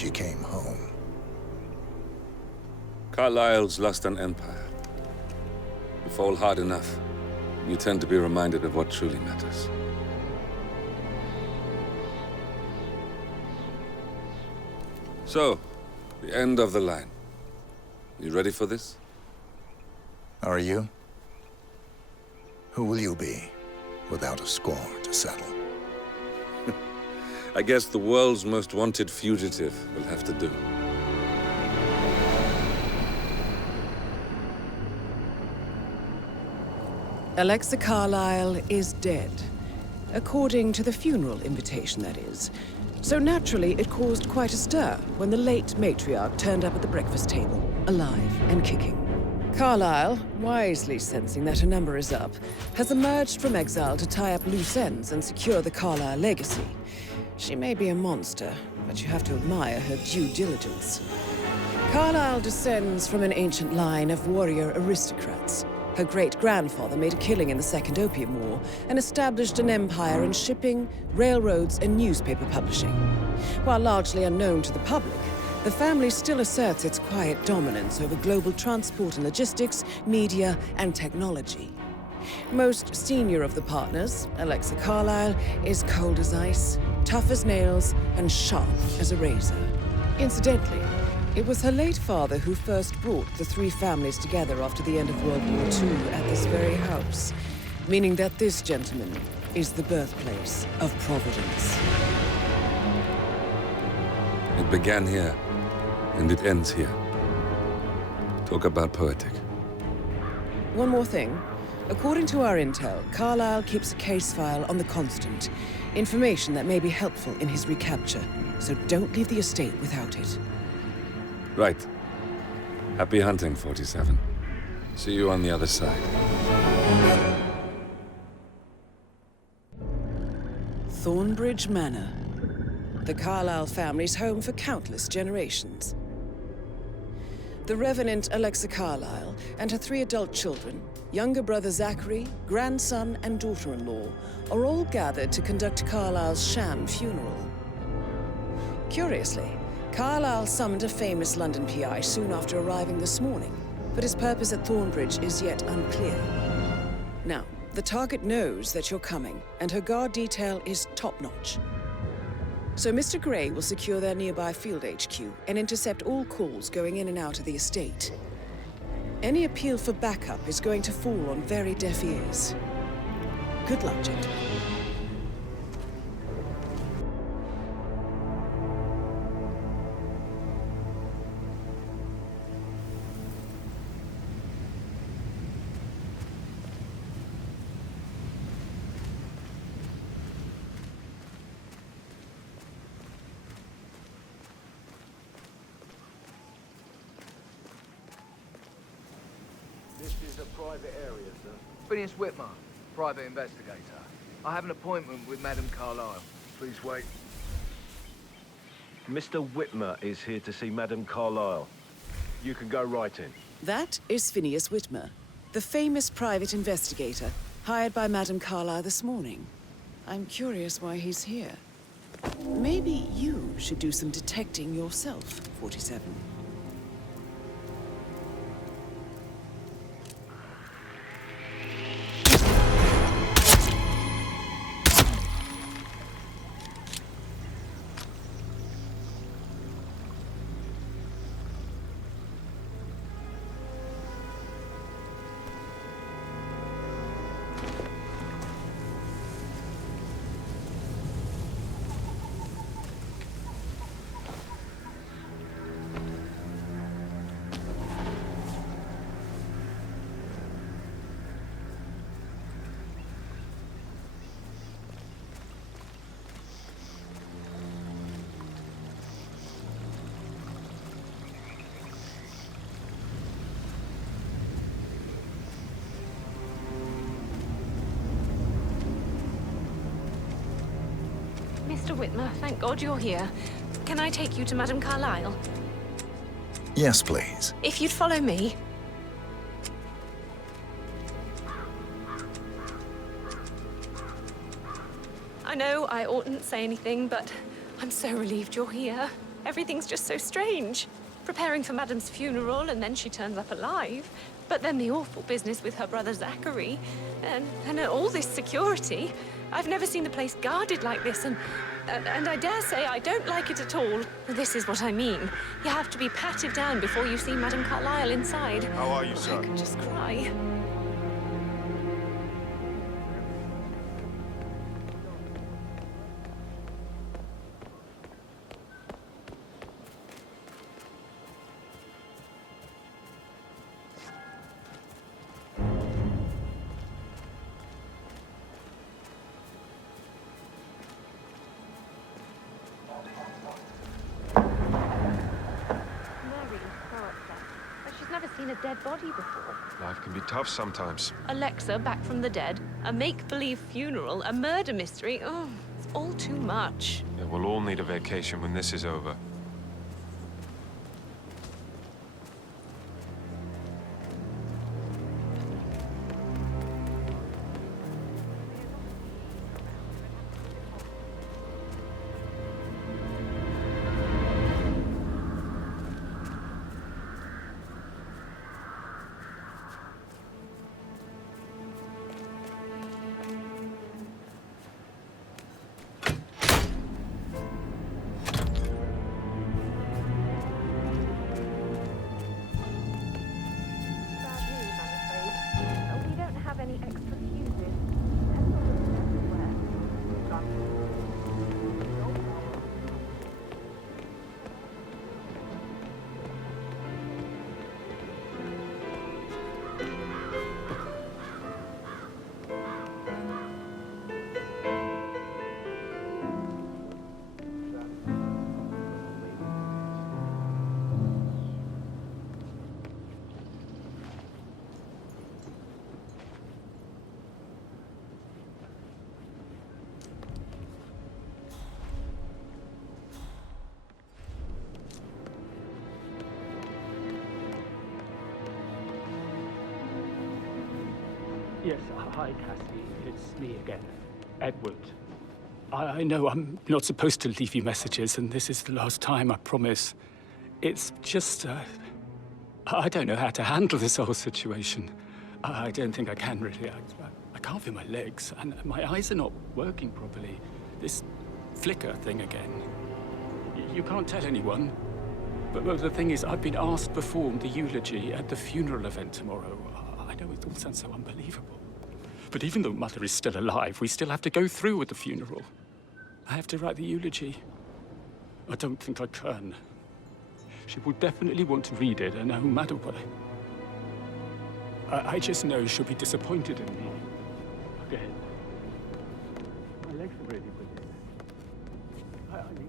she came home. Carlyle's lost an empire. You fall hard enough, you tend to be reminded of what truly matters. So, the end of the line. You ready for this? Are you? Who will you be, without a score to settle? I guess the world's most wanted fugitive will have to do. Alexa Carlyle is dead. According to the funeral invitation, that is. So naturally, it caused quite a stir when the late matriarch turned up at the breakfast table, alive and kicking. Carlyle, wisely sensing that her number is up, has emerged from exile to tie up loose ends and secure the Carlyle legacy. She may be a monster, but you have to admire her due diligence. Carlyle descends from an ancient line of warrior aristocrats. Her great-grandfather made a killing in the Second Opium War and established an empire in shipping, railroads, and newspaper publishing. While largely unknown to the public, the family still asserts its quiet dominance over global transport and logistics, media, and technology. Most senior of the partners, Alexa Carlyle, is cold as ice, tough as nails, and sharp as a razor. Incidentally, it was her late father who first brought the three families together after the end of World War II at this very house, meaning that this gentleman is the birthplace of Providence. It began here, and it ends here. Talk about poetic. One more thing. According to our intel, Carlyle keeps a case file on the Constant. Information that may be helpful in his recapture, so don't leave the estate without it. Right. Happy hunting, 47. See you on the other side. Thornbridge Manor. The Carlyle family's home for countless generations. The Revenant Alexa Carlyle and her 3 adult children, younger brother Zachary, grandson, and daughter-in-law, are all gathered to conduct Carlyle's sham funeral. Curiously, Carlyle summoned a famous London PI soon after arriving this morning, but his purpose at Thornbridge is yet unclear. Now, the target knows that you're coming, and her guard detail is top-notch. So Mr. Gray will secure their nearby field HQ and intercept all calls going in and out of the estate. Any appeal for backup is going to fall on very deaf ears. Good luck, gentlemen. This is a private area, sir. Phineas Whitmer, private investigator. I have an appointment with Madame Carlyle. Please wait. Mr. Whitmer is here to see Madame Carlyle. You can go right in. That is Phineas Whitmer, the famous private investigator hired by Madame Carlyle this morning. I'm curious why he's here. Maybe you should do some detecting yourself, 47. Mr. Whitmer, thank God you're here. Can I take you to Madame Carlyle? Yes, please. If you'd follow me. I know I oughtn't say anything, but I'm so relieved you're here. Everything's just so strange. Preparing for Madam's funeral, and then she turns up alive. But then the awful business with her brother Zachary, and all this security. I've never seen the place guarded like this, and I dare say I don't like it at all. This is what I mean. You have to be patted down before you see Madame Carlyle inside. How are you, sir? I can just cry. Seen a dead body before. Life can be tough sometimes. Alexa back from the dead, a make-believe funeral, a murder mystery. Oh, it's all too much. Yeah, we'll all need a vacation when this is over. Yes, hi, Cassie. It's me again, Edward. I know I'm not supposed to leave you messages, and this is the last time, I promise. It's just, I don't know how to handle this whole situation. I don't think I can, really. I can't feel my legs, and my eyes are not working properly. This flicker thing again. You can't tell anyone, but the thing is, I've been asked to perform the eulogy at the funeral event tomorrow. I know it all sounds so unbelievable. But even though Mother is still alive, we still have to go through with the funeral. I have to write the eulogy. I don't think I can. She will definitely want to read it, and no matter what. I just know she'll be disappointed in me. Again. My legs are really bleeding. I need these.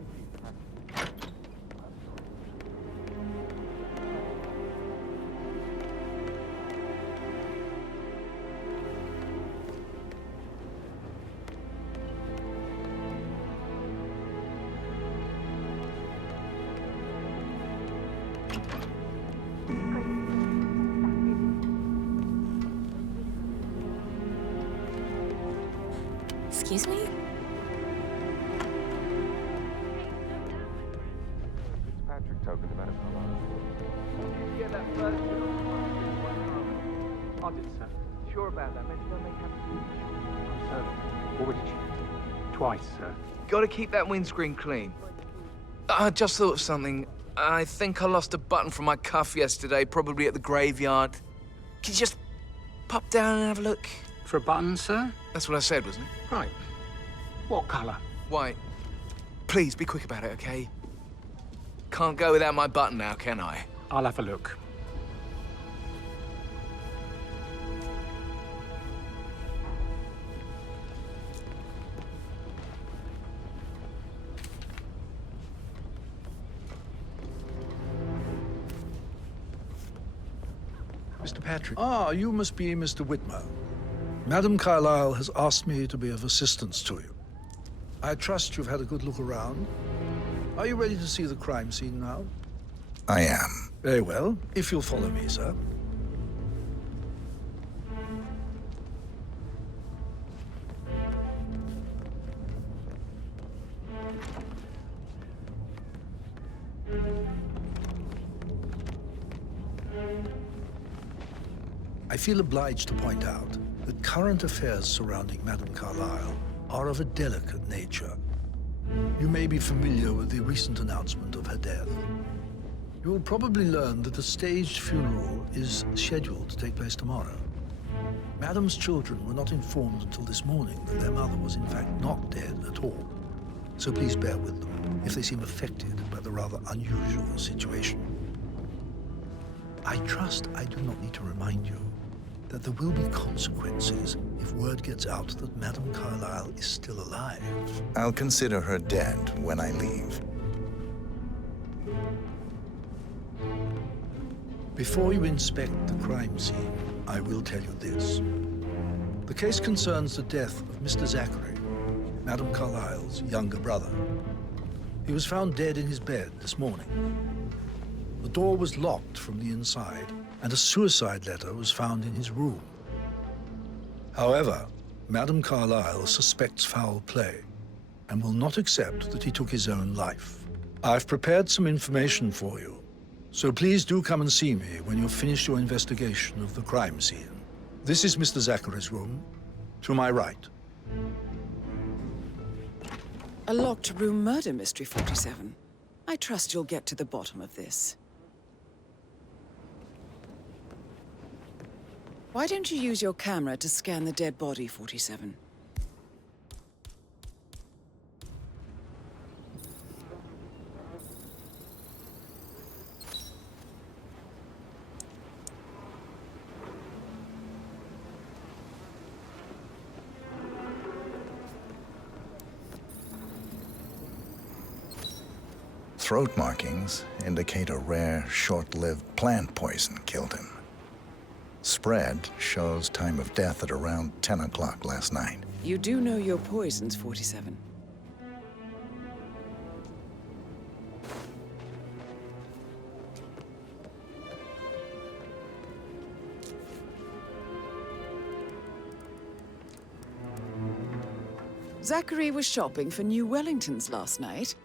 Excuse me? Patrick token to Madame Carlyle. Did you get that first one? I did, sir. Sure about that? Maybe don't make happen. Sir, already checked. Twice, sir. Gotta keep that windscreen clean. I just thought of something. I think I lost a button from my cuff yesterday, probably at the graveyard. Can you just pop down and have a look? For a button, sir? That's what I said, wasn't it? Right. What colour? White. Please, be quick about it, okay? Can't go without my button now, can I? I'll have a look. Mr. Patrick. Ah, you must be Mr. Whitmer. Madame Carlyle has asked me to be of assistance to you. I trust you've had a good look around. Are you ready to see the crime scene now? I am. Very well, if you'll follow me, sir. I feel obliged to point out that current affairs surrounding Madame Carlyle are of a delicate nature. You may be familiar with the recent announcement of her death. You will probably learn that a staged funeral is scheduled to take place tomorrow. Madame's children were not informed until this morning that their mother was in fact not dead at all. So please bear with them if they seem affected by the rather unusual situation. I trust I do not need to remind you that there will be consequences if word gets out that Madame Carlyle is still alive. I'll consider her dead when I leave. Before you inspect the crime scene, I will tell you this. The case concerns the death of Mr. Zachary, Madame Carlyle's younger brother. He was found dead in his bed this morning. The door was locked from the inside, and a suicide letter was found in his room. However, Madame Carlyle suspects foul play and will not accept that he took his own life. I've prepared some information for you, so please do come and see me when you've finished your investigation of the crime scene. This is Mr. Zachary's room, to my right. A locked room murder mystery, 47. I trust you'll get to the bottom of this. Why don't you use your camera to scan the dead body, 47? Throat markings indicate a rare, short-lived plant poison killed him. Spread shows time of death at around 10 o'clock last night. You do know your poisons, 47. Zachary was shopping for new Wellingtons last night.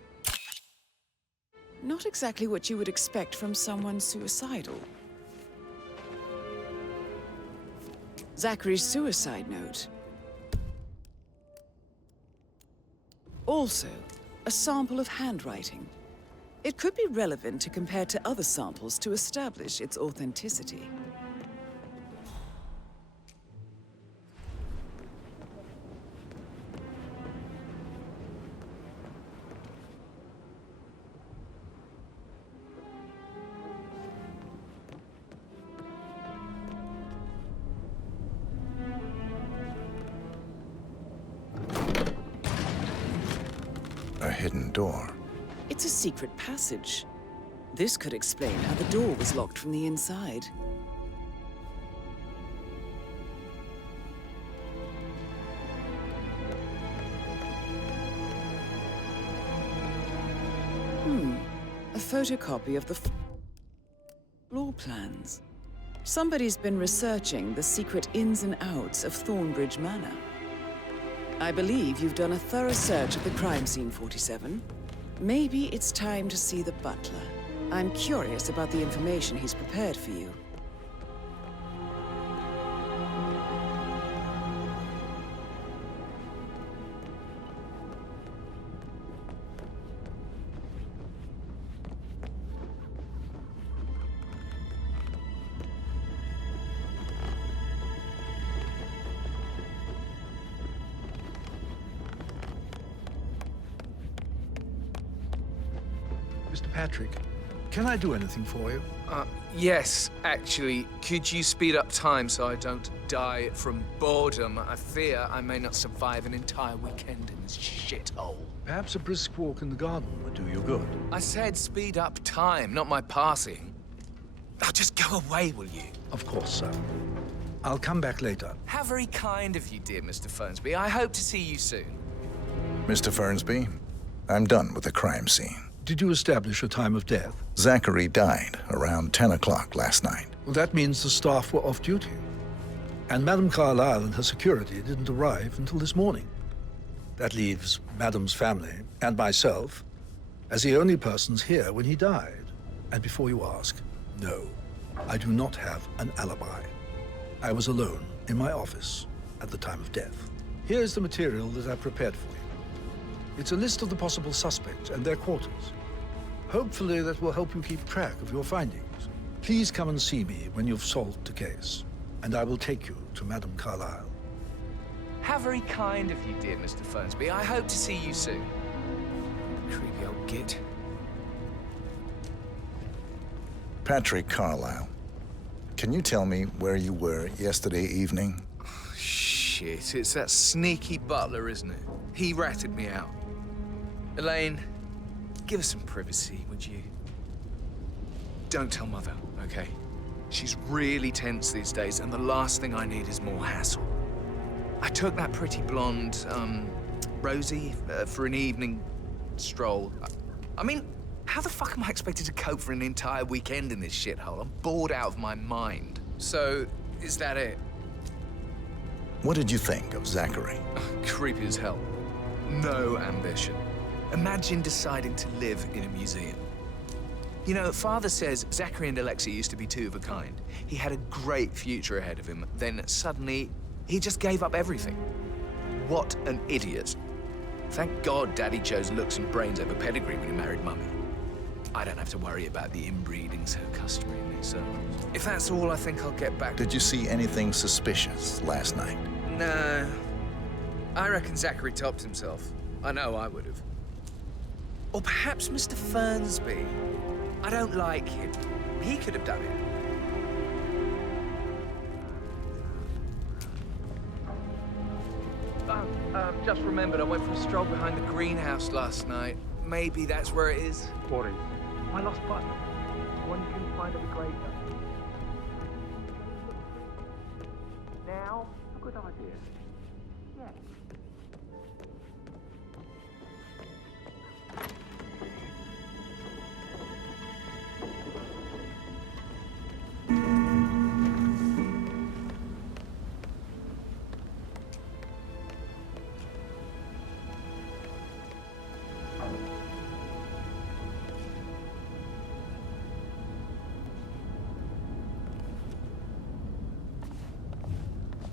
Not exactly what you would expect from someone suicidal. Zachary's suicide note. Also, a sample of handwriting. It could be relevant to compare to other samples to establish its authenticity. A hidden door. It's a secret passage. This could explain how the door was locked from the inside. A photocopy of the floor plans. Somebody's been researching the secret ins and outs of Thornbridge Manor. I believe you've done a thorough search of the crime scene, 47. Maybe it's time to see the butler. I'm curious about the information he's prepared for you. Mr. Patrick, can I do anything for you? Yes, actually. Could you speed up time so I don't die from boredom? I fear I may not survive an entire weekend in this shithole. Perhaps a brisk walk in the garden would do you good. I said speed up time, not my passing. Oh, just go away, will you? Of course, sir. I'll come back later. How very kind of you, dear Mr. Fernsby. I hope to see you soon. Mr. Fernsby, I'm done with the crime scene. Did you establish a time of death? Zachary died around 10 o'clock last night. Well, that means the staff were off duty. And Madame Carlyle and her security didn't arrive until this morning. That leaves Madame's family and myself as the only persons here when he died. And before you ask, no, I do not have an alibi. I was alone in my office at the time of death. Here's the material that I prepared for you. It's a list of the possible suspects and their quarters. Hopefully that will help you keep track of your findings. Please come and see me when you've solved the case, and I will take you to Madame Carlyle. How very kind of you, dear Mr. Fernsby. I hope to see you soon. Creepy old git. Patrick Carlyle, can you tell me where you were yesterday evening? Shit, it's that sneaky butler, isn't it? He ratted me out. Elaine, give us some privacy, would you? Don't tell Mother, okay? She's really tense these days, and the last thing I need is more hassle. I took that pretty blonde, Rosie, for an evening stroll. I mean, how the fuck am I expected to cope for an entire weekend in this shithole? I'm bored out of my mind. So, is that it? What did you think of Zachary? Creepy as hell. No ambition. Imagine deciding to live in a museum. You know, Father says Zachary and Alexia used to be two of a kind. He had a great future ahead of him. Then suddenly, he just gave up everything. What an idiot. Thank God Daddy chose looks and brains over pedigree when he married Mummy. I don't have to worry about the inbreeding so customary in these circles. If that's all, I think I'll get back. Did you see anything suspicious last night? No. I reckon Zachary topped himself. I know I would have. Or perhaps Mr. Fernsby. I don't like him. He could have done it. Just remembered I went for a stroll behind the greenhouse last night. Maybe that's where it is. What is? My lost button. One you can find at the graveyard. Now? A good idea. Yeah.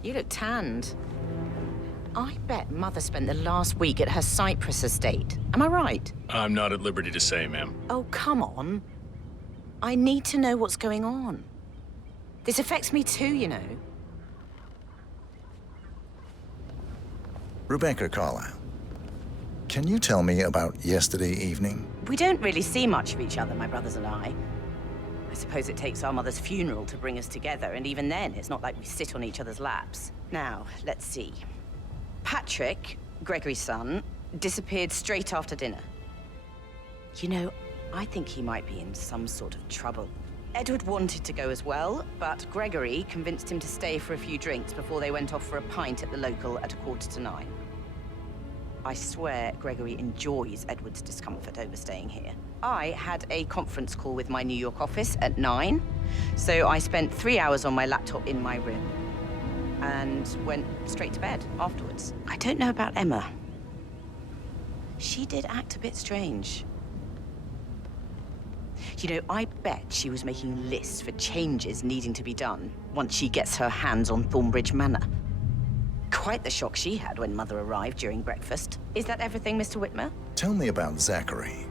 You look tanned. I bet Mother spent the last week at her Cyprus estate. Am I right? I'm not at liberty to say, ma'am. Oh, come on. I need to know what's going on. This affects me too, you know. Rebecca Carlyle, can you tell me about yesterday evening? We don't really see much of each other, my brothers and I. I suppose it takes our mother's funeral to bring us together, and even then, it's not like we sit on each other's laps. Now, let's see. Patrick, Gregory's son, disappeared straight after dinner. You know, I think he might be in some sort of trouble. Edward wanted to go as well, but Gregory convinced him to stay for a few drinks before they went off for a pint at the local at 8:45. I swear Gregory enjoys Edward's discomfort over staying here. I had a conference call with my New York office at 9, so I spent 3 hours on my laptop in my room and went straight to bed afterwards. I don't know about Emma. She did act a bit strange. You know, I bet she was making lists for changes needing to be done once she gets her hands on Thornbridge Manor. Quite the shock she had when Mother arrived during breakfast. Is that everything, Mr. Whitmer? Tell me about Zachary.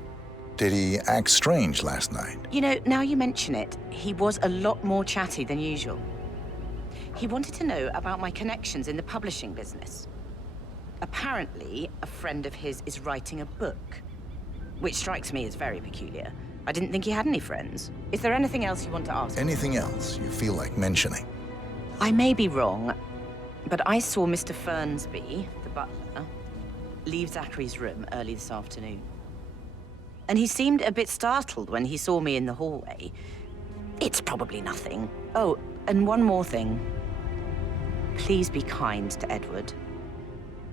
Did he act strange last night? You know, now you mention it, he was a lot more chatty than usual. He wanted to know about my connections in the publishing business. Apparently, a friend of his is writing a book, which strikes me as very peculiar. I didn't think he had any friends. Is there anything else you want to ask? Anything else you feel like mentioning? I may be wrong, but I saw Mr. Fernsby, the butler, leave Zachary's room early this afternoon. And he seemed a bit startled when he saw me in the hallway. It's probably nothing. Oh, and one more thing. Please be kind to Edward.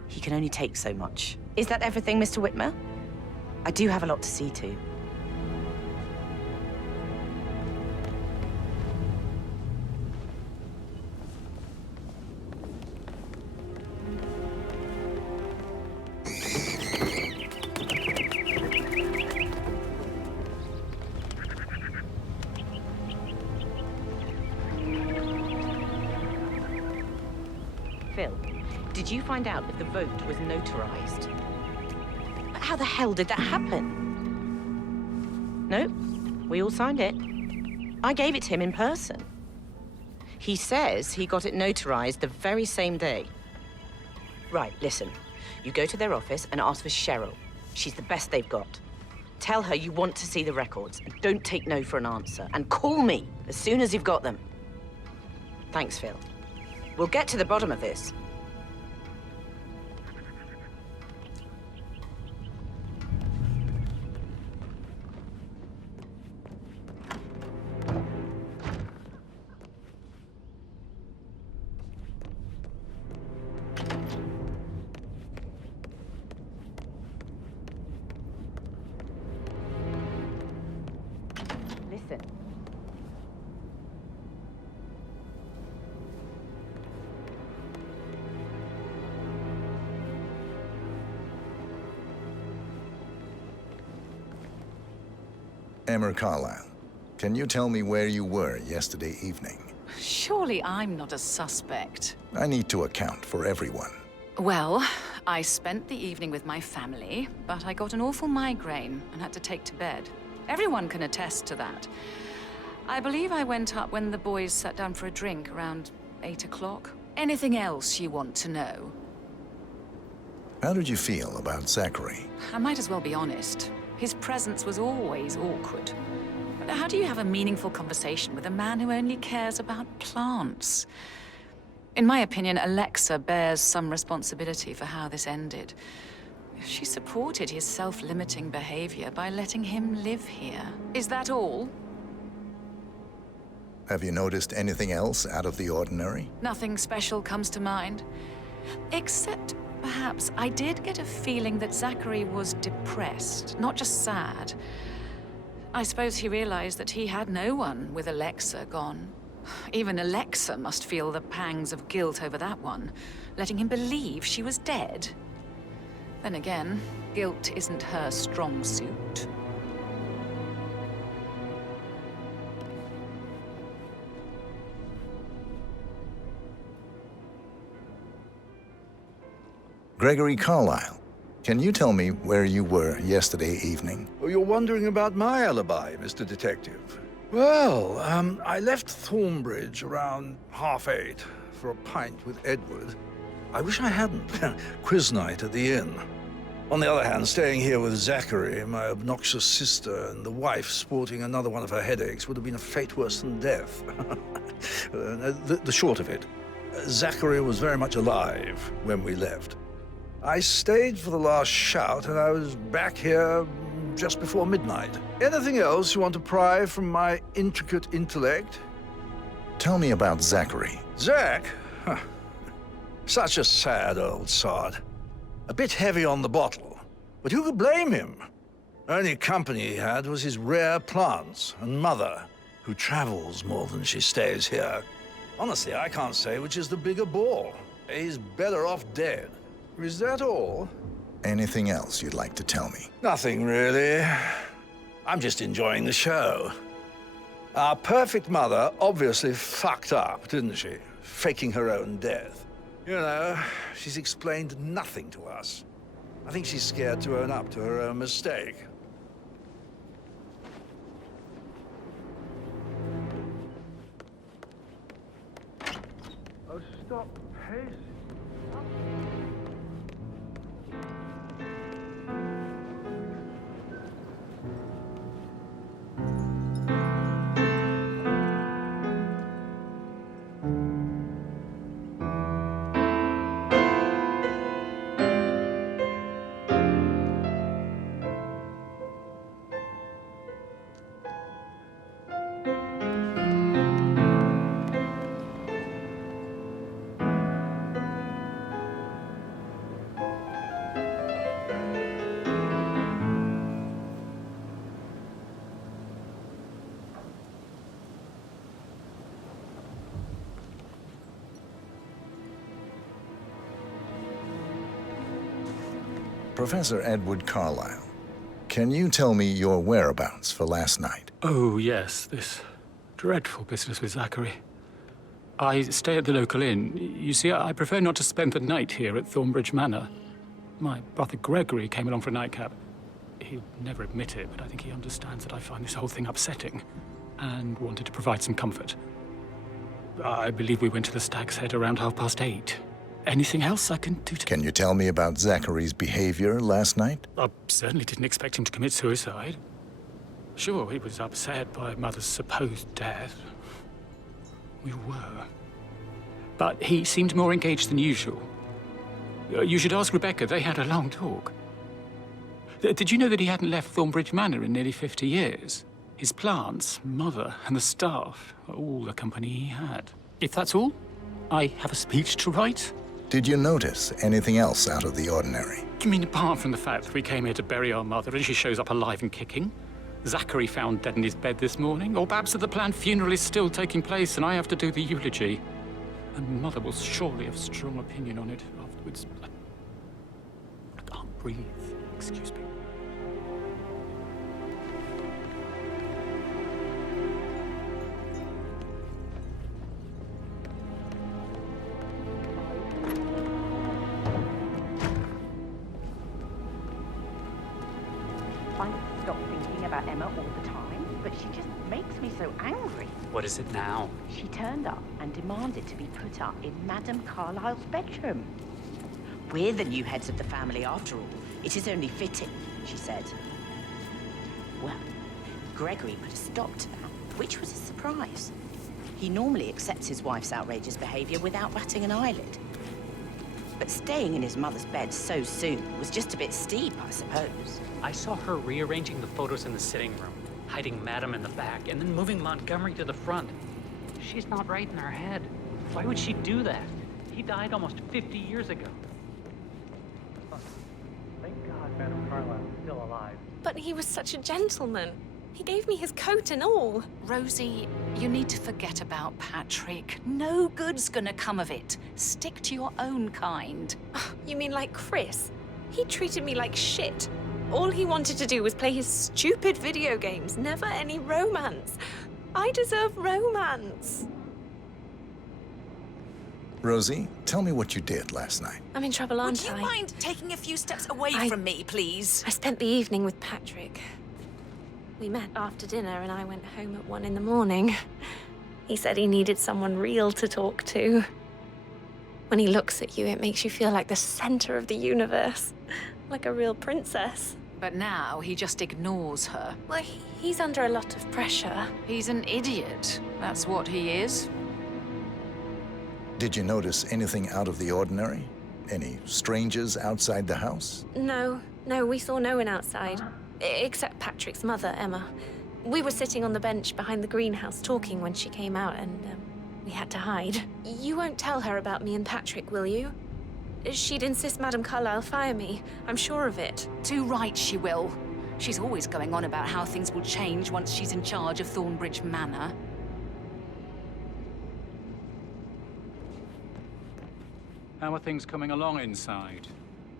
He can only take so much. Is that everything, Mr. Whitmer? I do have a lot to see to. Phil, did you find out if the vote was notarized? But how the hell did that happen? No, we all signed it. I gave it to him in person. He says he got it notarized the very same day. Right, listen. You go to their office and ask for Cheryl. She's the best they've got. Tell her you want to see the records, and don't take no for an answer. And call me as soon as you've got them. Thanks, Phil. We'll get to the bottom of this. Listen. Emma Carlyle, can you tell me where you were yesterday evening? Surely I'm not a suspect. I need to account for everyone. Well, I spent the evening with my family, but I got an awful migraine and had to take to bed. Everyone can attest to that. I believe I went up when the boys sat down for a drink around 8 o'clock. Anything else you want to know? How did you feel about Zachary? I might as well be honest. His presence was always awkward. But how do you have a meaningful conversation with a man who only cares about plants? In my opinion, Alexa bears some responsibility for how this ended. She supported his self-limiting behavior by letting him live here. Is that all? Have you noticed anything else out of the ordinary? Nothing special comes to mind. Except, perhaps, I did get a feeling that Zachary was depressed, not just sad. I suppose he realized that he had no one with Alexa gone. Even Alexa must feel the pangs of guilt over that one, letting him believe she was dead. Then again, guilt isn't her strong suit. Gregory Carlyle, can you tell me where you were yesterday evening? Oh, you're wondering about my alibi, Mr. Detective. Well, I left Thornbridge around 8:30 for a pint with Edward. I wish I hadn't. Quiz night at the inn. On the other hand, staying here with Zachary, my obnoxious sister, and the wife sporting another one of her headaches would have been a fate worse than death. The short of it, Zachary was very much alive when we left. I stayed for the last shout, and I was back here just before midnight. Anything else you want to pry from my intricate intellect? Tell me about Zachary. Zach? Huh. Such a sad old sod. A bit heavy on the bottle, but who could blame him? Only company he had was his rare plants and mother, who travels more than she stays here. Honestly, I can't say which is the bigger bore. He's better off dead. Is that all? Anything else you'd like to tell me? Nothing, really. I'm just enjoying the show. Our perfect mother obviously fucked up, didn't she? Faking her own death. You know, she's explained nothing to us. I think she's scared to own up to her own mistake. Oh, stop pacing. Professor Edward Carlyle, can you tell me your whereabouts for last night? Oh, yes, this dreadful business with Zachary. I stay at the local inn. You see, I prefer not to spend the night here at Thornbridge Manor. My brother Gregory came along for a nightcap. He'll never admit it, but I think he understands that I find this whole thing upsetting and wanted to provide some comfort. I believe we went to the Stag's Head around 8:30. Anything else I can do to... Can you tell me about Zachary's behavior last night? I certainly didn't expect him to commit suicide. Sure, he was upset by Mother's supposed death. We were. But he seemed more engaged than usual. You should ask Rebecca. They had a long talk. Did you know that he hadn't left Thornbridge Manor in nearly 50 years? His plants, Mother, and the staff are all the company he had. If that's all, I have a speech to write. Did you notice anything else out of the ordinary? You mean apart from the fact that we came here to bury our mother and she shows up alive and kicking? Zachary found dead in his bed this morning? Or perhaps that the planned funeral is still taking place and I have to do the eulogy? And Mother will surely have strong opinion on it afterwards. I can't breathe. Excuse me. Stop thinking about Emma all the time, but she just makes me so angry. What is it now? She turned up and demanded to be put up in Madame Carlyle's bedroom. We're the new heads of the family after all. It is only fitting, she said. Well, Gregory put a stop to that, which was a surprise. He normally accepts his wife's outrageous behavior without batting an eyelid. But staying in his mother's bed so soon was just a bit steep, I suppose. I saw her rearranging the photos in the sitting room, hiding Madam in the back, and then moving Montgomery to the front. She's not right in her head. Why would she do that? He died almost 50 years ago. Thank God Madame Carlyle is still alive. But he was such a gentleman. He gave me his coat and all. Rosie, you need to forget about Patrick. No good's gonna come of it. Stick to your own kind. You mean like Chris? He treated me like shit. All he wanted to do was play his stupid video games, never any romance. I deserve romance. Rosie, tell me what you did last night. I'm in trouble, aren't Would you mind taking a few steps away from me, please? I spent the evening with Patrick. We met after dinner and I went home at 1 in the morning. He said he needed someone real to talk to. When he looks at you, it makes you feel like the center of the universe. Like a real princess. But now he just ignores her. Well, he's under a lot of pressure. He's an idiot. That's what he is. Did you notice anything out of the ordinary? Any strangers outside the house? No, we saw no one outside. Except Patrick's mother, Emma. We were sitting on the bench behind the greenhouse talking when she came out and we had to hide. You won't tell her about me and Patrick, will you? She'd insist Madame Carlyle fire me. I'm sure of it. Too right she will. She's always going on about how things will change once she's in charge of Thornbridge Manor. How are things coming along inside?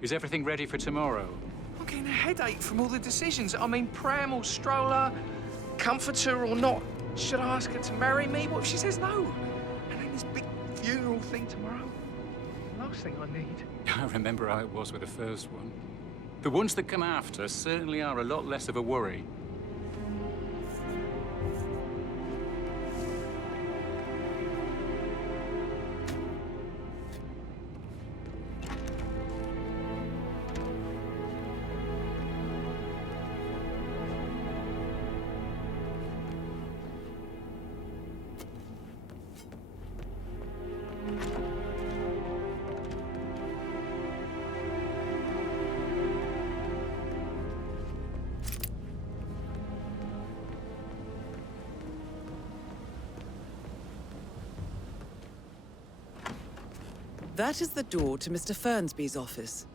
Is everything ready for tomorrow? I'm getting a headache from all the decisions. I mean, pram or stroller, comforter or not. Should I ask her to marry me? What if she says no? And then this big funeral thing tomorrow. Last thing I need. I remember how it was with the first one. The ones that come after certainly are a lot less of a worry. That is the door to Mr. Fernsby's office.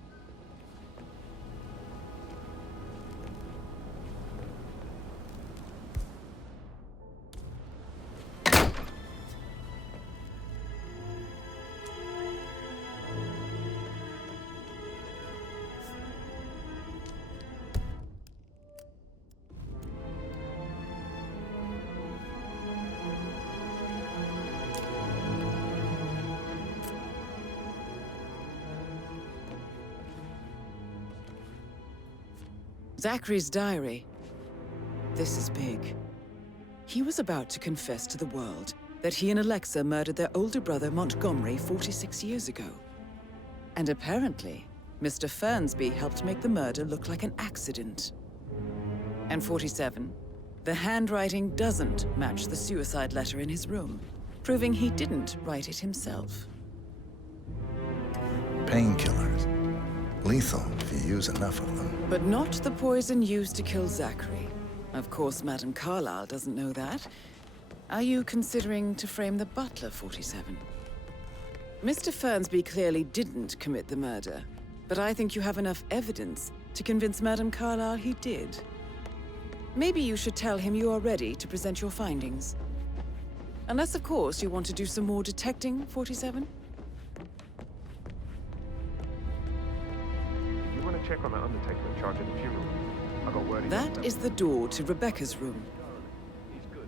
Zachary's diary. This is big. He was about to confess to the world that he and Alexa murdered their older brother Montgomery 46 years ago. And apparently, Mr. Fernsby helped make the murder look like an accident. And 47, the handwriting doesn't match the suicide letter in his room, proving he didn't write it himself. Painkillers. Lethal if you use enough of them. But not the poison used to kill Zachary. Of course, Madame Carlyle doesn't know that. Are you considering to frame the butler, 47? Mr. Fernsby clearly didn't commit the murder, but I think you have enough evidence to convince Madame Carlyle he did. Maybe you should tell him you are ready to present your findings. Unless, of course, you want to do some more detecting, 47? You want to check on that undertaker in charge of the funeral? I got word. That is the door to Rebecca's room. He's good.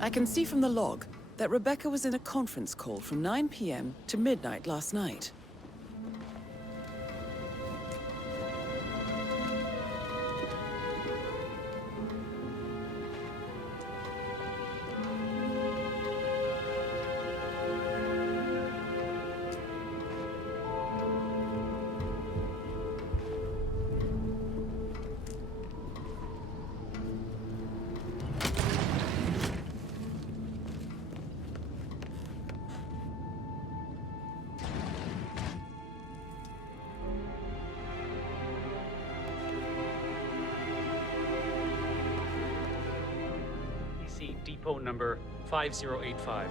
I can see from the log that Rebecca was in a conference call from 9 p.m. to midnight last night. Depot number 5085.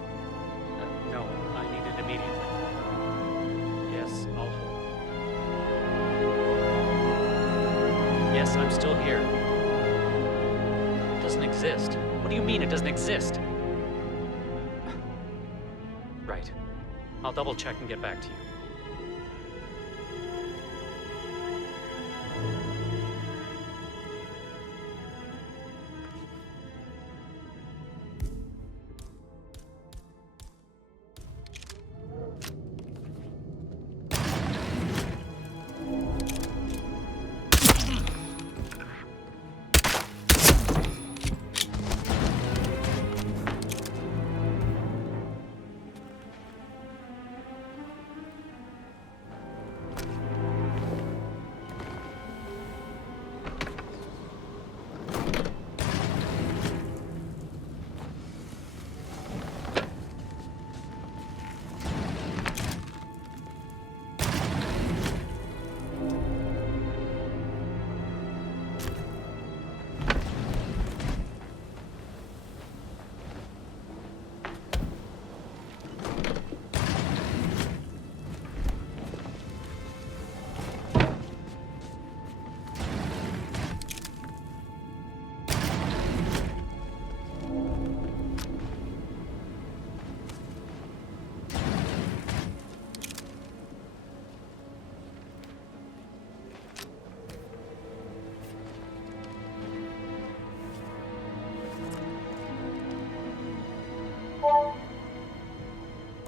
No, I need it immediately. Yes, I'll hold. Yes, I'm still here. It doesn't exist. What do you mean it doesn't exist? Right. I'll double check and get back to you.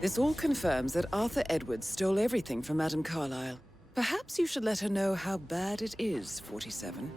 This all confirms that Arthur Edwards stole everything from Madame Carlyle. Perhaps you should let her know how bad it is, 47.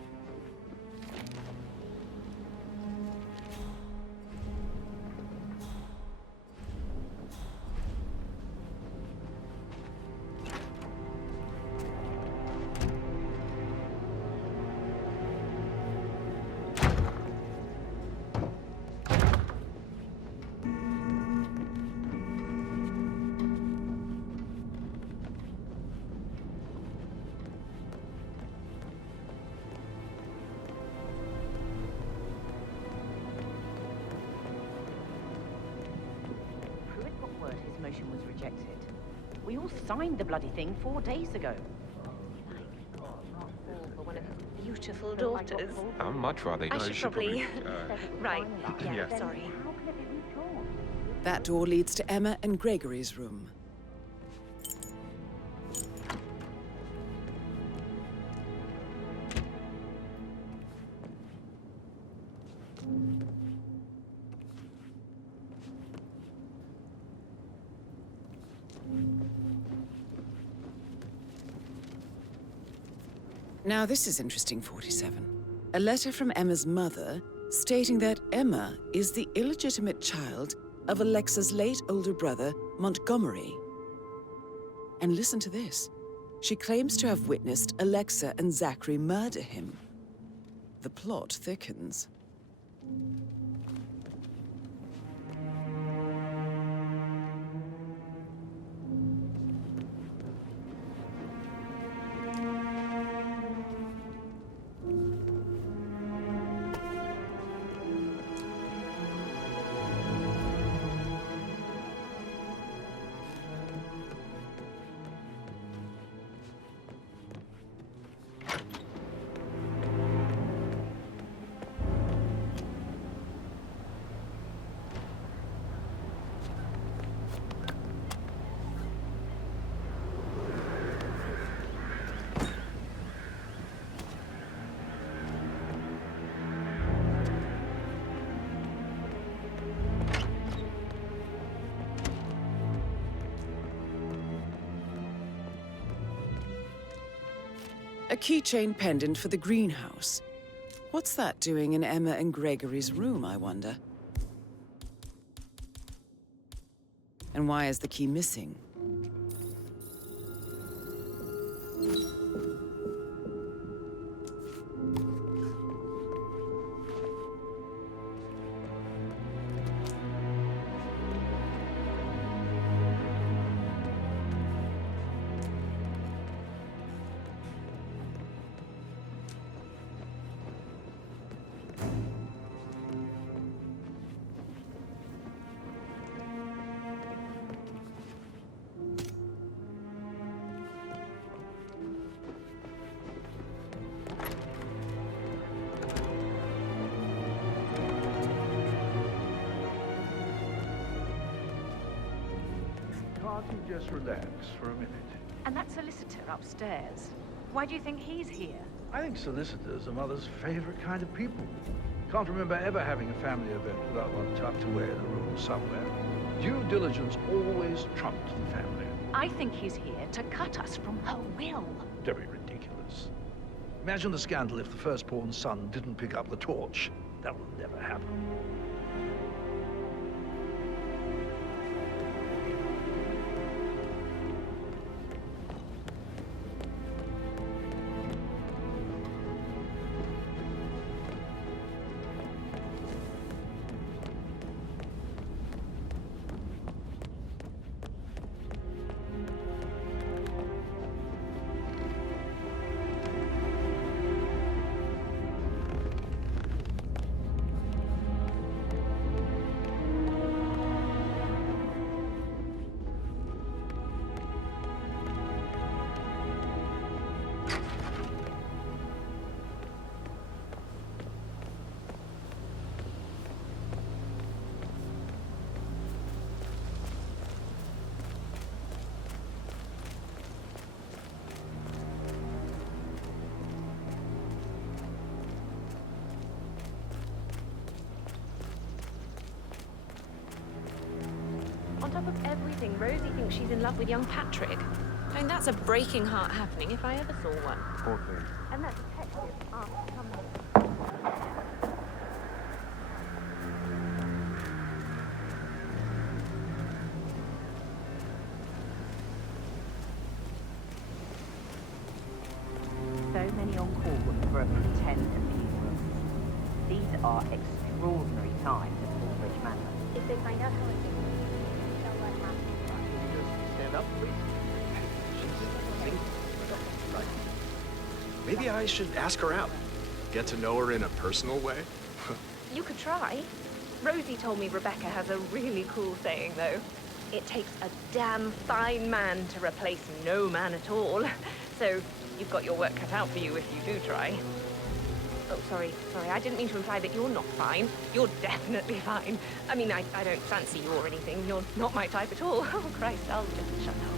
Pruitt got word his motion was rejected. We all signed the bloody thing 4 days ago. For one of his beautiful daughters. I'd much rather. I should probably... Right. Yeah. Sorry. That door leads to Emma and Gregory's room. Now this is interesting, 47. A letter from Emma's mother stating that Emma is the illegitimate child of Alexa's late older brother, Montgomery. And listen to this. She claims to have witnessed Alexa and Zachary murder him. The plot thickens. A keychain pendant for the greenhouse. What's that doing in Emma and Gregory's room, I wonder? And why is the key missing? Can't you just relax for a minute? And that solicitor upstairs. Why do you think he's here? I think solicitors are Mother's favorite kind of people. Can't remember ever having a family event without one tucked away in a room somewhere. Due diligence always trumped the family. I think he's here to cut us from her will. Very ridiculous. Imagine the scandal if the firstborn son didn't pick up the torch. That will never happen. On top of everything, Rosie thinks she's in love with young Patrick. I mean, that's a breaking heart happening if I ever saw one. Poor thing. And that detective asked to come So many on call for a pretend funeral. These are extraordinary times at Thornbridge Manor. If they find out how it is, they'll let happen. Stand up, please. Maybe I should ask her out. Get to know her in a personal way. You could try. Rosie told me Rebecca has a really cool saying, though. It takes a damn fine man to replace no man at all. So you've got your work cut out for you if you do try. Oh, sorry, I didn't mean to imply that you're not fine. You're definitely fine. I mean, I don't fancy you or anything. You're not my type at all. Oh, Christ, I'll just shut up.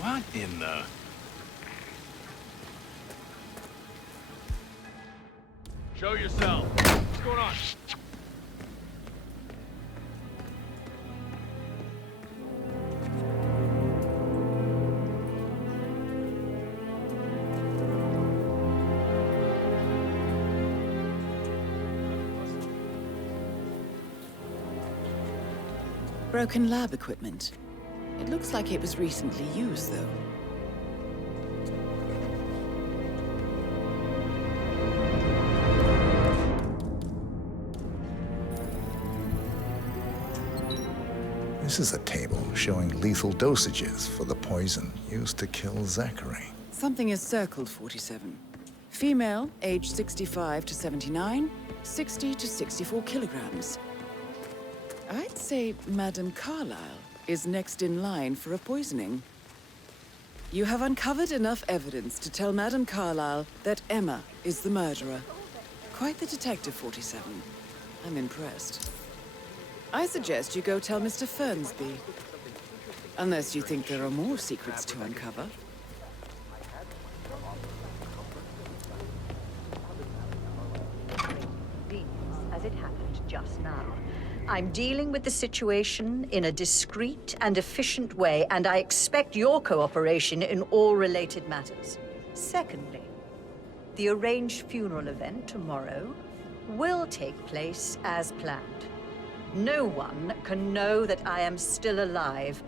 What in the... Show yourself. What's going on? Broken lab equipment. It looks like it was recently used, though. This is a table showing lethal dosages for the poison used to kill Zachary. Something is circled 47. Female, age 65 to 79, 60 to 64 kilograms. I'd say Madame Carlyle is next in line for a poisoning. You have uncovered enough evidence to tell Madame Carlyle that Emma is the murderer. Quite the detective, 47. I'm impressed. I suggest you go tell Mr. Fernsby. Unless you think there are more secrets to uncover. As it happened just now. I'm dealing with the situation in a discreet and efficient way, and I expect your cooperation in all related matters. Secondly, the arranged funeral event tomorrow will take place as planned. No one can know that I am still alive.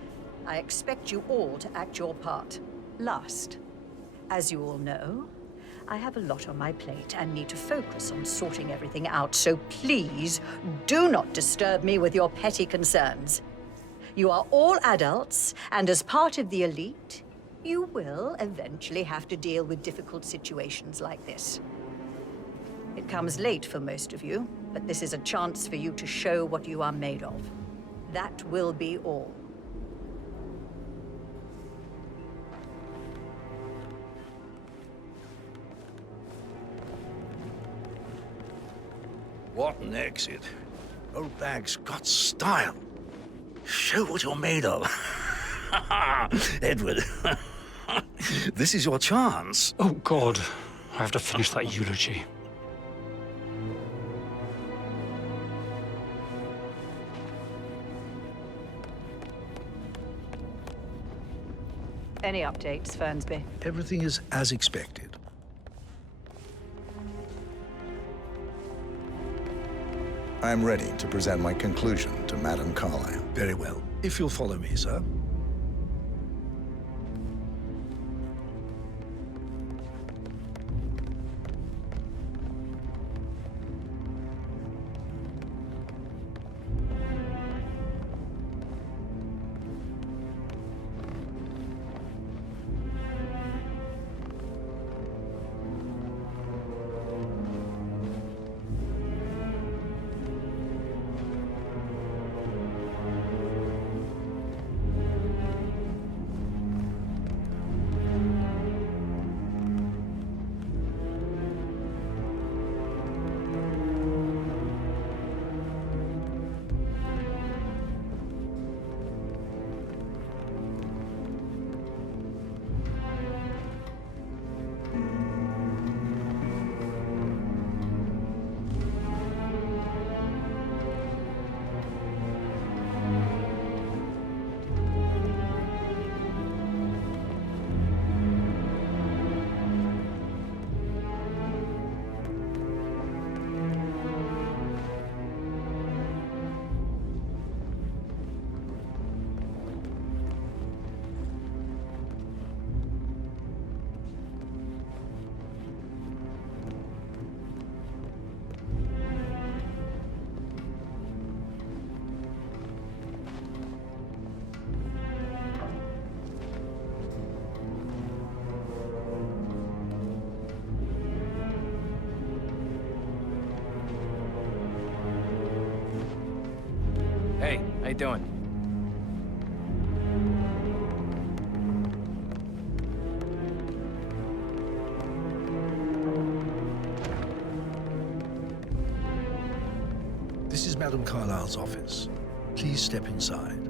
I expect you all to act your part. Last, as you all know, I have a lot on my plate and need to focus on sorting everything out, so please do not disturb me with your petty concerns. You are all adults, and as part of the elite, you will eventually have to deal with difficult situations like this. It comes late for most of you, but this is a chance for you to show what you are made of. That will be all. What an exit. Old bag's got style. Show what you're made of. Edward, this is your chance. Oh, God. I have to finish that eulogy. Any updates, Fernsby? Everything is as expected. I'm ready to present my conclusion to Madame Carlyle. Very well. If you'll follow me, sir. How you doing? This is Madame Carlyle's office. Please step inside.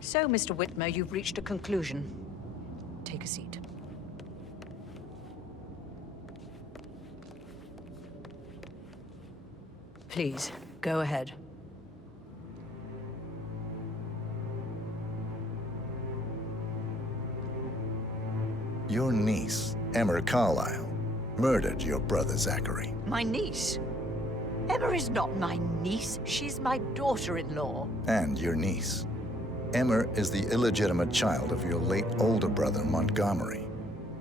So, Mr. Whitmer, you've reached a conclusion. Take a seat. Please, go ahead. Your niece, Emma Carlyle, murdered your brother Zachary. My niece? Emma is not my niece. She's my daughter-in-law. And your niece. Emma is the illegitimate child of your late older brother, Montgomery,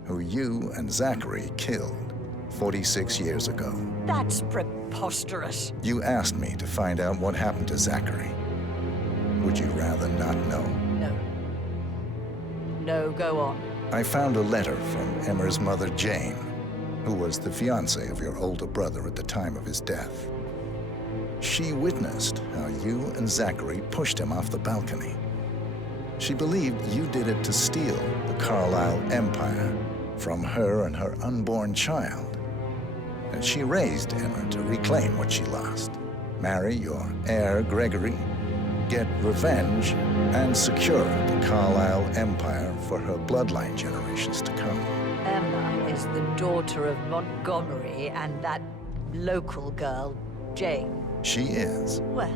who you and Zachary killed 46 years ago. That's preposterous. You asked me to find out what happened to Zachary. Would you rather not know? No. No, go on. I found a letter from Emma's mother, Jane, who was the fiancée of your older brother at the time of his death. She witnessed how you and Zachary pushed him off the balcony. She believed you did it to steal the Carlyle empire from her and her unborn child. And she raised Emma to reclaim what she lost, marry your heir, Gregory, get revenge, and secure the Carlyle empire for her bloodline generations to come. Emma is the daughter of Montgomery and that local girl, Jane. She is. Well,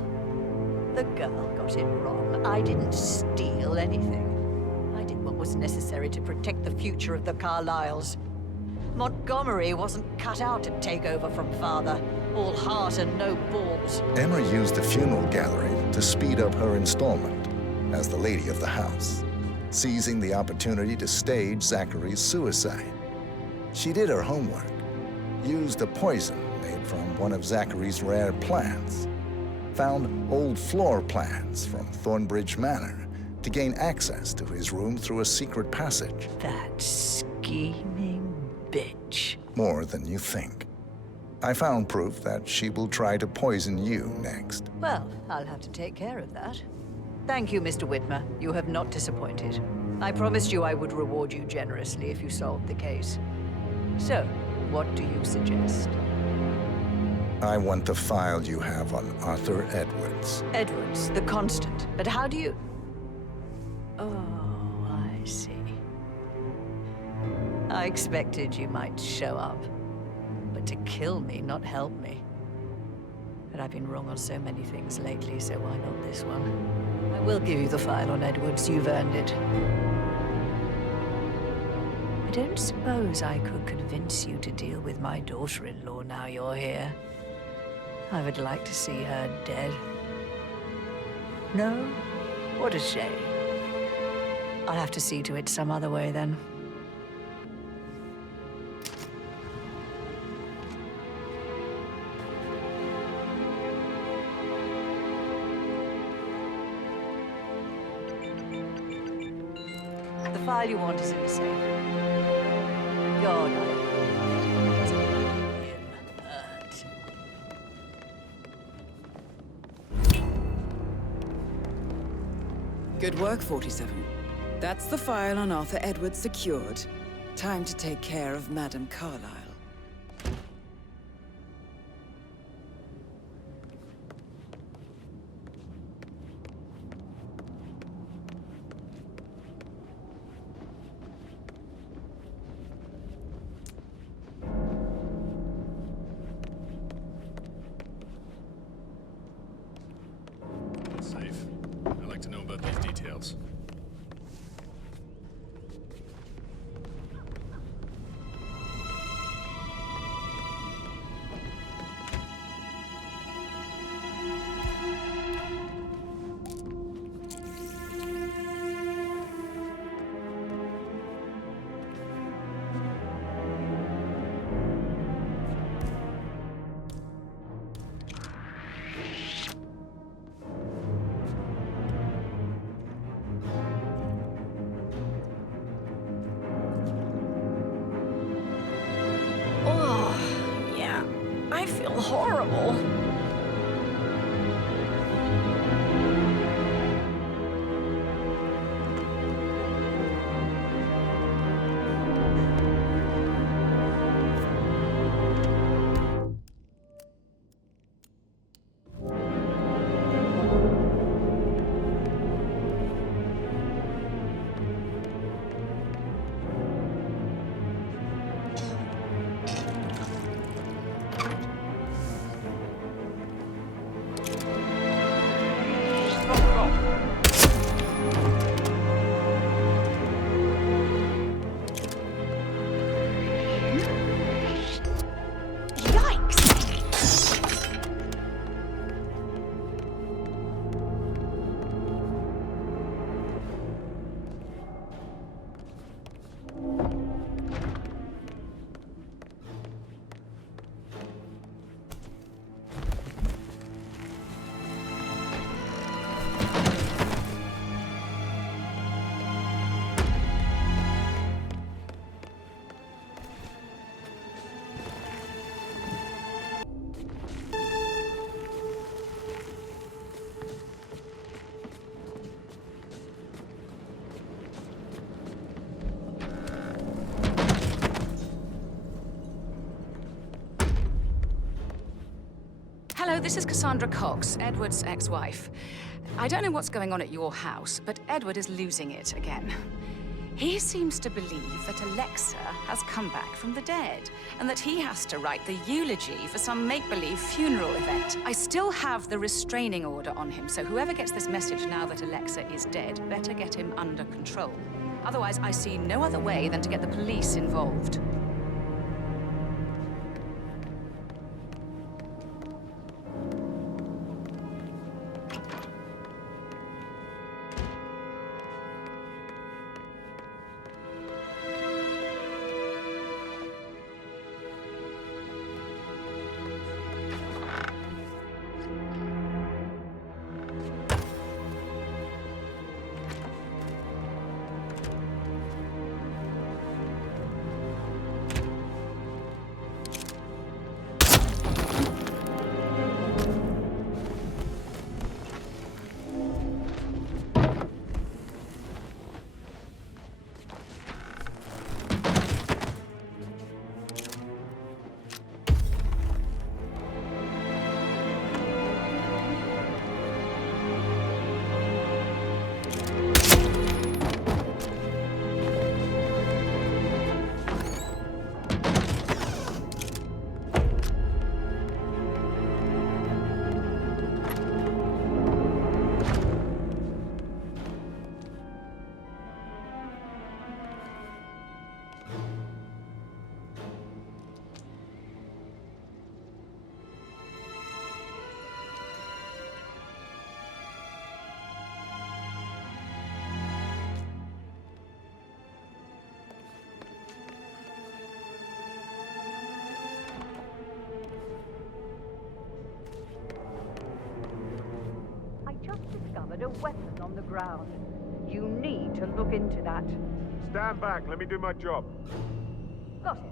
the girl got it wrong. I didn't steal anything. I did what was necessary to protect the future of the Carlyles. Montgomery wasn't cut out to take over from father. All heart and no balls. Emma used the funeral gallery to speed up her installment as the lady of the house, seizing the opportunity to stage Zachary's suicide. She did her homework, used a poison made from one of Zachary's rare plants, found old floor plans from Thornbridge Manor to gain access to his room through a secret passage. That scheming bitch. More than you think. I found proof that she will try to poison you next. Well, I'll have to take care of that. Thank you, Mr. Whitmer. You have not disappointed. I promised you I would reward you generously if you solved the case. So, what do you suggest? I want the file you have on Arthur Edwards. Edwards, the constant. But how do you... Oh, I see. I expected you might show up. But to kill me, not help me. But I've been wrong on so many things lately, so why not this one? I will give you the file on Edwards. You've earned it. I don't suppose I could convince you to deal with my daughter-in-law now you're here. I would like to see her dead. No? What a shame. I'll have to see to it some other way, then. The file you want is in the safe. You're not hurt. Good work, 47. That's the file on Arthur Edwards secured. Time to take care of Madame Carlyle. Safe. I'd like to know about these details. horrible. Hello, this is Cassandra Cox, Edward's ex-wife. I don't know what's going on at your house, but Edward is losing it again. He seems to believe that Alexa has come back from the dead, and that he has to write the eulogy for some make-believe funeral event. I still have the restraining order on him, so whoever gets this message now that Alexa is dead better get him under control. Otherwise, I see no other way than to get the police involved. A weapon on the ground. You need to look into that. Stand back, let me do my job. Got it.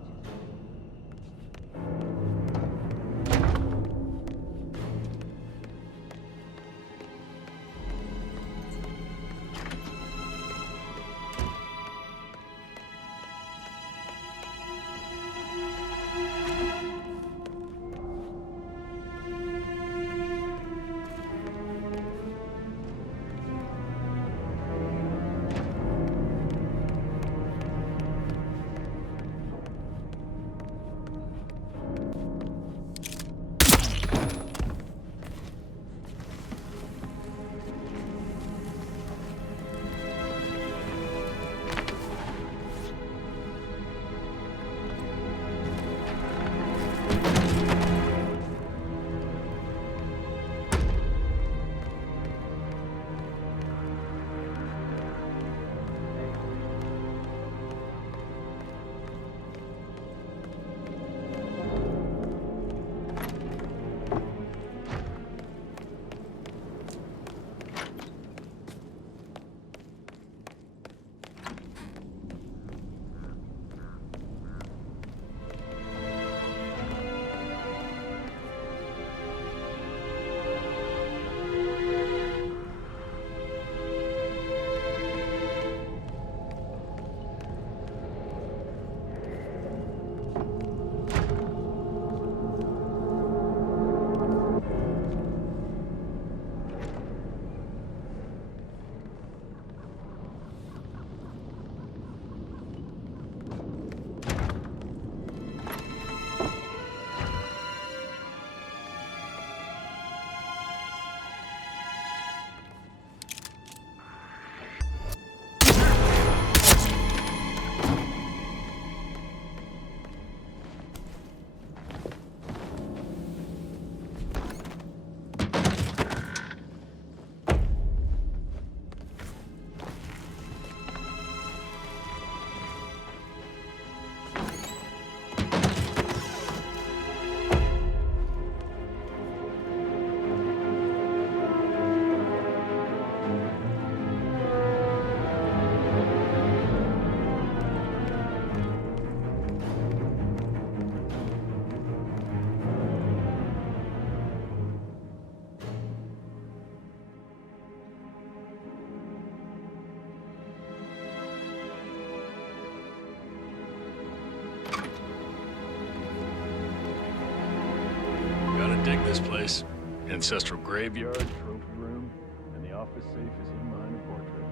place. Ancestral graveyard, trophy room, and the office safe is in behind a portrait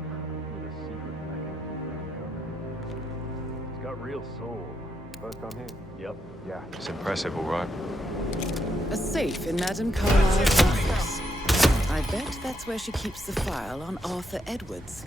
with a secret mechanism uncovered. It's got real soul. First time here? Yep. Yeah. It's impressive, all right. A safe in Madame Carlyle's office. I bet that's where she keeps the file on Arthur Edwards.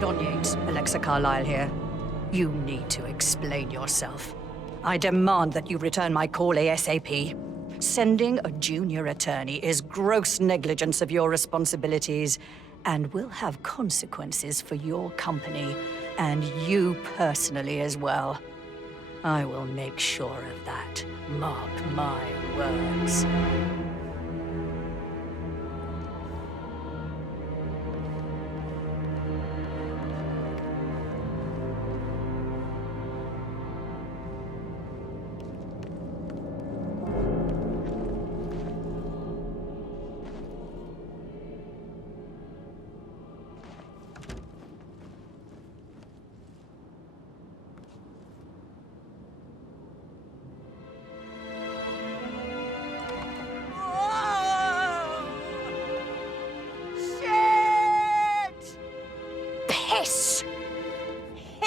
Don Yates, Alexa Carlyle here. You need to explain yourself. I demand that you return my call ASAP. Sending a junior attorney is gross negligence of your responsibilities and will have consequences for your company and you personally as well. I will make sure of that. Mark my words.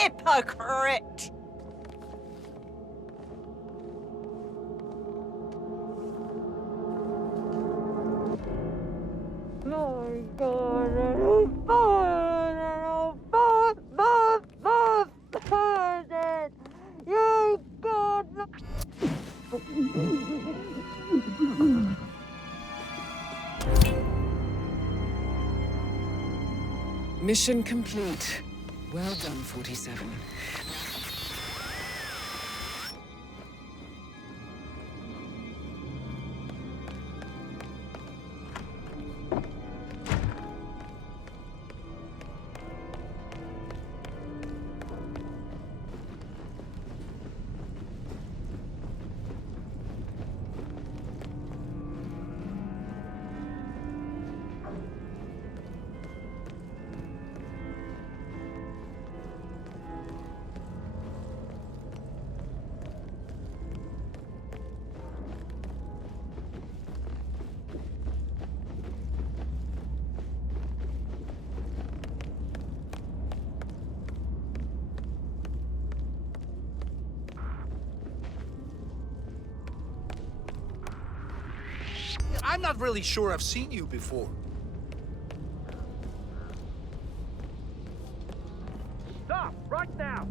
Hypocrite! My God, you God. Mission complete. Well done, 47. I'm not really sure I've seen you before. Stop! Right now!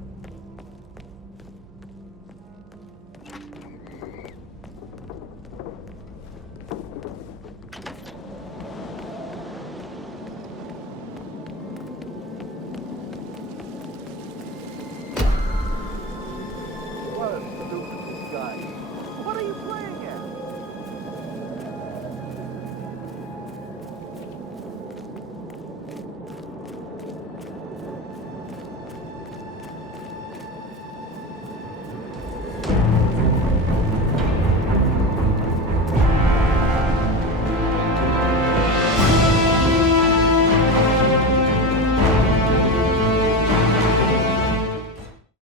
What a stupid guy. What are you playing?